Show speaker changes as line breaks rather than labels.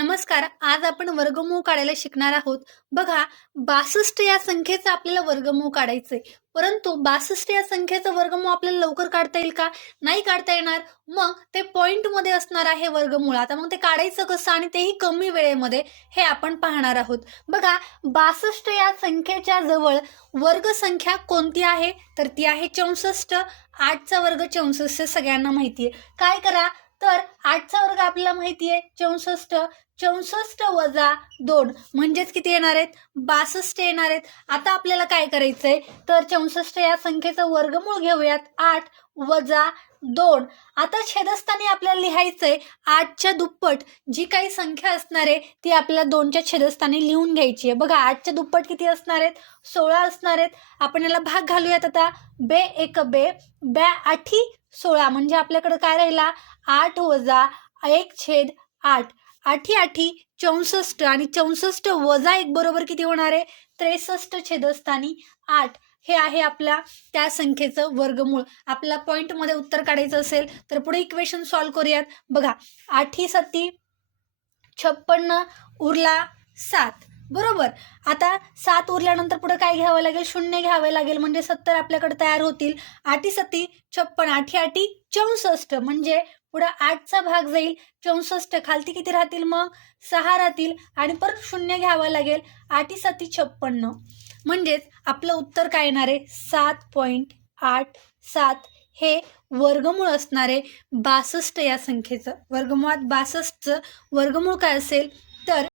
नमस्कार आज आपण वर्गमूळ काढायला शिकणार आहोत. बघा बासष्ट या संख्येचं आपल्याला वर्गमूळ काढायचंय. परंतु बासष्ट या संख्येचं वर्गमूळ आपल्याला लवकर काढता येईल का? नाही काढता येणार. मग ते पॉइंटमध्ये असणार आहे वर्गमूळ. आता मग ते काढायचं कसं आणि तेही कमी वेळेमध्ये हे आपण पाहणार आहोत. बघा बासष्ट या संख्येच्या जवळ वर्गसंख्या कोणती आहे? तर ती आहे चौसष्ट. आठचा वर्ग चौसष्ट सगळ्यांना माहिती आहे काय करा? तर आठचा वर्ग आपल्याला माहिती आहे चौसष्ट. चौसष्ट वजा दोन म्हणजेच किती येणार आहेत? बासष्ट येणार आहेत. आता आपल्याला काय करायचंय? तर चौसष्ट या संख्येचं वर्गमूळ घेऊयात. आठ वजा दोन. आता छेदस्थानी आपल्याला लिहायचंय आठच्या दुप्पट. जी काही संख्या असणार आहे ती आपल्याला दोनच्या छेदस्थानी लिहून घ्यायची आहे. बघा आठच्या दुप्पट किती असणार आहेत? सोळा असणार आहेत. आपण याला भाग घालूयात आता. बे एक बे. बे आठी सोळा. म्हणजे आपल्याकडे काय राहिला? आठ वजा एक छेद आठ. आठी आठी चौसष्ट. आणि चौसष्ट वजा एक बरोबर किती होणार आहे? त्रेसष्ट छेदस्थानी आठ. हे आहे आपल्या त्या संख्येचं वर्गमूळ. आपल्या पॉईंटमध्ये उत्तर काढायचं असेल तर पुढे इक्वेशन सॉल्व करूयात. बघा आठी सत्ती छप्पन्न उरला सात. बरोबर? आता सात उरल्यानंतर पुढे काय घ्यावं लागेल? शून्य घ्यावे लागेल म्हणजे सत्तर आपल्याकडे तयार होतील. आठी सत्ती छप्पन आठी आठी चौसष्ट. म्हणजे पुढं आठचा भाग जाईल चौसष्ट. खालती किती राहतील मग? सहा राहतील. आणि परत शून्य घ्यावं लागेल आठी सती छप्पन्न. म्हणजेच आपलं उत्तर काय येणार आहे? सात पॉईंट आठ सात. हे वर्गमूळ असणारे बासष्ट या संख्येचं. वर्गमुळात बासष्टचं वर्गमूळ काय असेल? तर